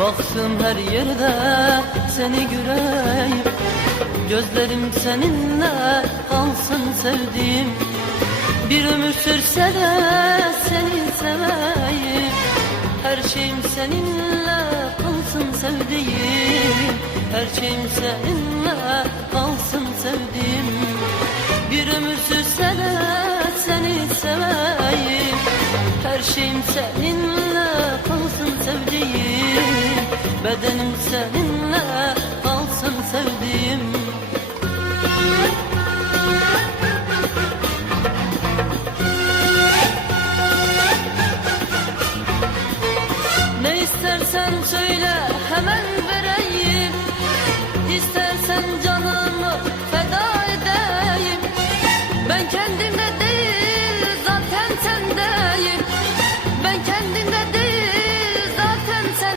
Baktım her yerde seni göreyim, gözlerim seninle kalsın sevdiğim. Bir ömür sürse de seni seveyim, her şeyim seninle kalsın sevdiğim. Her şeyim seninle kalsın sevdiğim. Bir ömür sürse de seni seveyim, her şeyim seninle kalsın sevdiğim. Bedenim seninle kalsın sevdiğim. Ne istersen söyle hemen vereyim, İstersen canımı